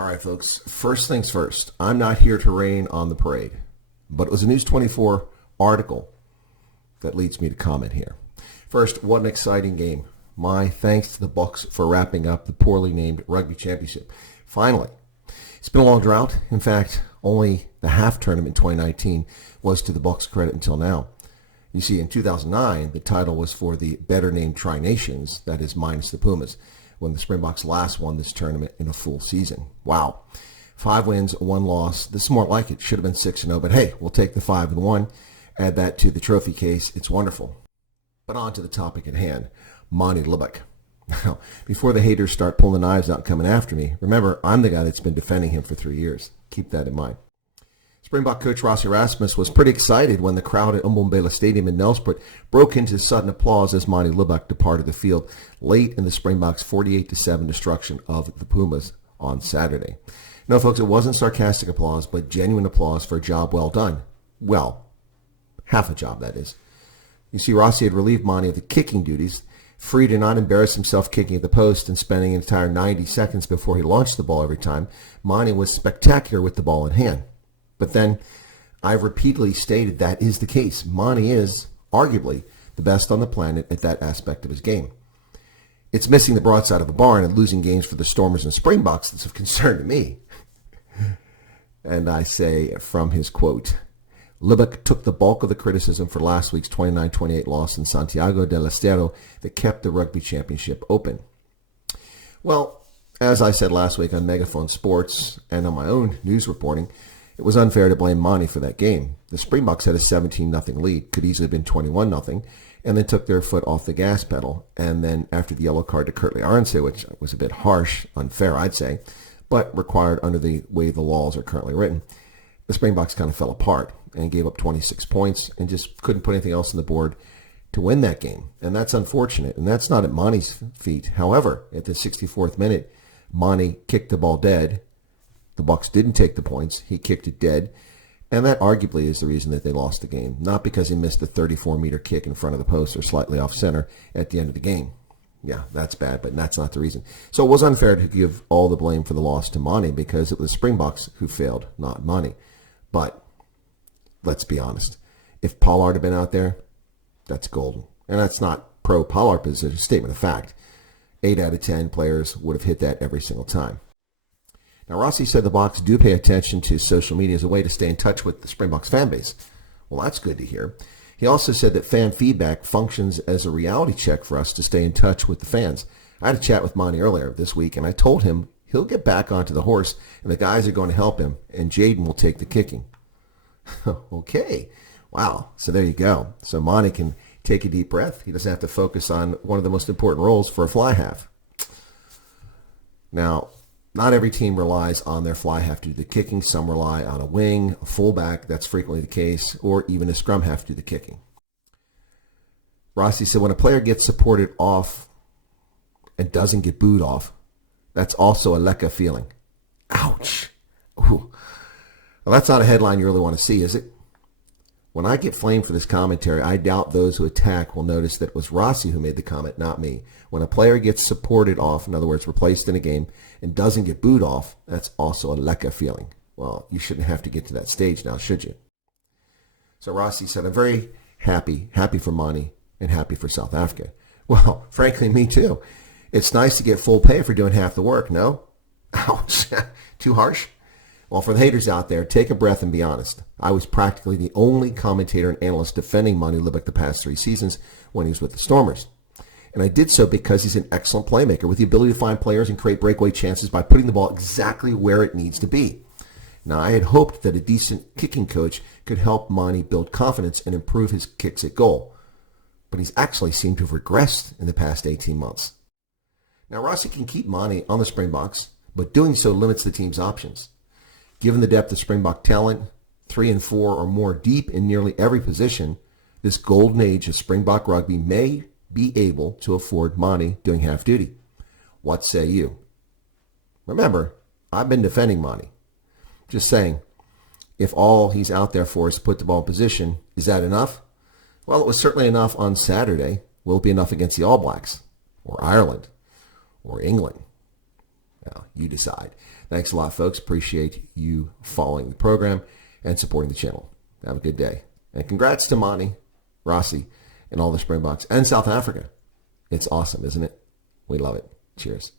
All right, folks. First things first. I'm not here to rain on the parade, but it was a News 24 article that leads me to comment here. First, what an exciting game. My thanks to the Bucks for wrapping up the poorly named Rugby Championship. Finally. It's been a long drought. In fact, only the half tournament in 2019 was to the Bucks' credit until now. You see, in 2009, the title was for the better named Tri-Nations, that is minus the Pumas, when the Springboks last won this tournament in a full season. Wow. 5 wins, 1 loss. This is more like it. Should have been 6-0, but hey, we'll take the 5-1. Add that to the trophy case. It's wonderful. But on to the topic at hand, Manie Libbok. Now, before the haters start pulling the knives out and coming after me, remember, I'm the guy that's been defending him for 3 years. Keep that in mind. Springbok coach Rassie was pretty excited when the crowd at Umbombela Stadium in Nelspruit broke into sudden applause as Manie Libbok departed the field late in the Springboks' 48-7 destruction of the Pumas on Saturday. No, folks, it wasn't sarcastic applause, but genuine applause for a job well done. Well, half a job, that is. You see, Rassie had relieved Manie of the kicking duties, free to not embarrass himself kicking at the post and spending an entire 90 seconds before he launched the ball every time. Manie was spectacular with the ball in hand. But then, I've repeatedly stated that is the case. Manie is, arguably, the best on the planet at that aspect of his game. It's missing the broadside of a barn and losing games for the Stormers and Springboks that's of concern to me. And I say from his quote, Libbok took the bulk of the criticism for last week's 29-28 loss in Santiago del Estero that kept the Rugby Championship open. Well, as I said last week on Megaphone Sports and on my own news reporting, it was unfair to blame Manie for that game. The Springboks had a 17-0 lead, could easily have been 21-0, and then took their foot off the gas pedal. And then after the yellow card to Kurtley Arnse, which was a bit harsh, unfair I'd say, but required under the way the laws are currently written, the Springboks kind of fell apart and gave up 26 points and just couldn't put anything else on the board to win that game. And that's unfortunate, and that's not at Manie's feet. However, at the 64th minute, Manie kicked the ball dead. The Bucks didn't take the points. He kicked it dead. And that arguably is the reason that they lost the game. Not because he missed the 34-meter kick in front of the post or slightly off center at the end of the game. Yeah, that's bad, but that's not the reason. So it was unfair to give all the blame for the loss to Manie because it was Springboks who failed, not Manie. But let's be honest. If Pollard had been out there, that's golden. And that's not pro-Pollard, but it's a statement of fact. 8 out of 10 players would have hit that every single time. Now, Rassie said the Bucks do pay attention to social media as a way to stay in touch with the Springboks fan base. Well, that's good to hear. He also said that fan feedback functions as a reality check for us to stay in touch with the fans. I had a chat with Manie earlier this week, and I told him he'll get back onto the horse, and the guys are going to help him, and Jaden will take the kicking. Okay. Wow. So there you go. So Manie can take a deep breath. He doesn't have to focus on one of the most important roles for a fly half. Now, not every team relies on their fly half to do the kicking. Some rely on a wing, a fullback, that's frequently the case, or even a scrum half to do the kicking. Rassie said when a player gets supported off and doesn't get booed off, that's also a Lekker feeling. Ouch. Ooh. Well, that's not a headline you really want to see, is it? When I get flamed for this commentary, I doubt those who attack will notice that it was Rassie who made the comment, not me. When a player gets supported off, in other words, replaced in a game, and doesn't get booed off, that's also a Lekker feeling. Well, you shouldn't have to get to that stage now, should you? So Rassie said, I'm very happy for Manie and happy for South Africa. Well, frankly, me too. It's nice to get full pay for doing half the work, no? Ouch. Too harsh? Well, for the haters out there, take a breath and be honest. I was practically the only commentator and analyst defending Manie Libbok the past 3 seasons when he was with the Stormers. And I did so because he's an excellent playmaker with the ability to find players and create breakaway chances by putting the ball exactly where it needs to be. Now, I had hoped that a decent kicking coach could help Manie build confidence and improve his kicks at goal. But he's actually seemed to have regressed in the past 18 months. Now, Rassie can keep Manie on the Springboks, but doing so limits the team's options. Given the depth of Springbok talent, 3 and 4 or more deep in nearly every position, this golden age of Springbok rugby may be able to afford Manie doing half duty. What say you? Remember, I've been defending Manie. Just saying, if all he's out there for is to put the ball in position, is that enough? Well, it was certainly enough on Saturday. Will it be enough against the All Blacks? Or Ireland? Or England? Well, you decide. Thanks a lot, folks. Appreciate you following the program and supporting the channel. Have a good day. And congrats to Manie, Rassie, and all the Springboks, and South Africa. It's awesome, isn't it? We love it. Cheers.